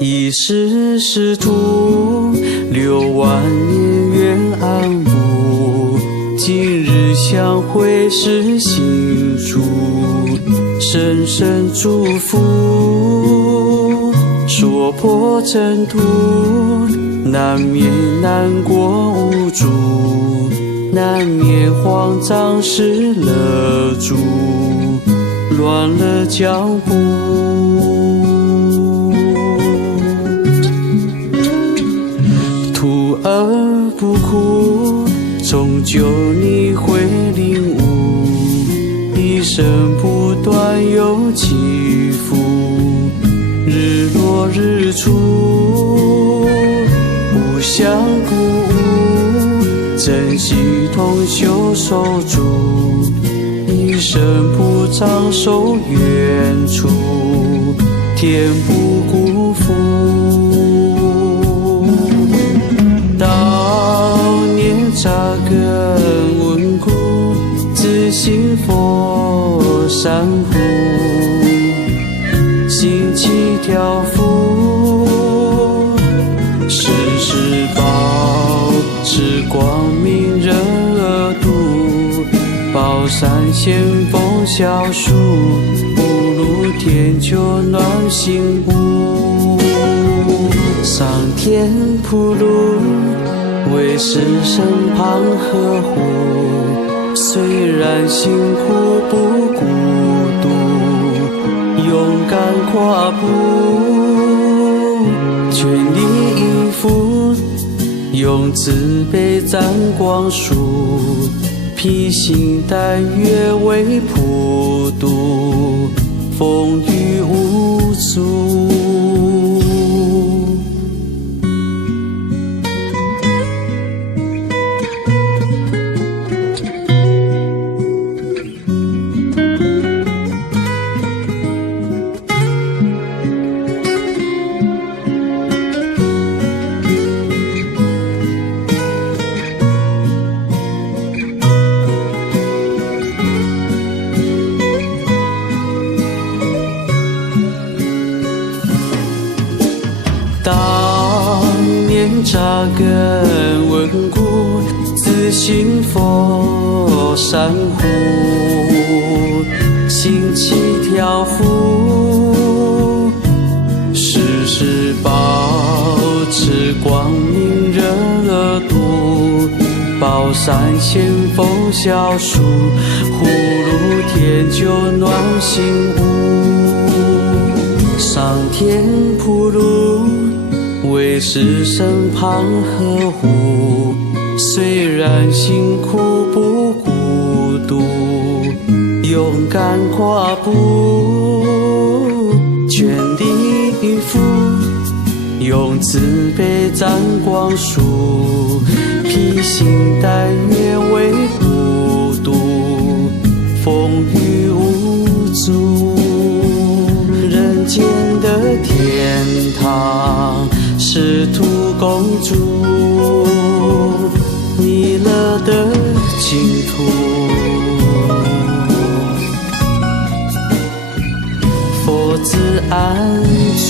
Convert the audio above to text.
一世师徒6万年愿安步，今日相会是幸祝，深深祝福。说破尘土，难免难过无助，难免慌张失了主，乱了脚步。徒儿不哭，终究你会领悟，一生不断有起伏，日落日出不相鼓舞，珍惜同修守住，一生不长守远处，天不辜负。当年扎根稳固，自信佛山湖，心起调伏，世事报，是光明人而度，宝山先锋小树，不入天就暖心屋。上天铺路，为世身旁呵护，虽然辛苦不孤独，勇敢跨步，全力以赴，用慈悲沾光束，披星戴月为普渡，风雨无阻。当年扎根稳固，自信佛山湖，心起调伏，世事保持光明人而度，宝山先锋小树，呼入天就暖心屋，上天铺路，为世身旁呵护，虽然辛苦不孤独，勇敢跨步，全力以赴，用慈悲沾光束，披星戴月为普渡，风雨无阻。人间的天堂，师徒共筑，弥勒的净土，佛自安住。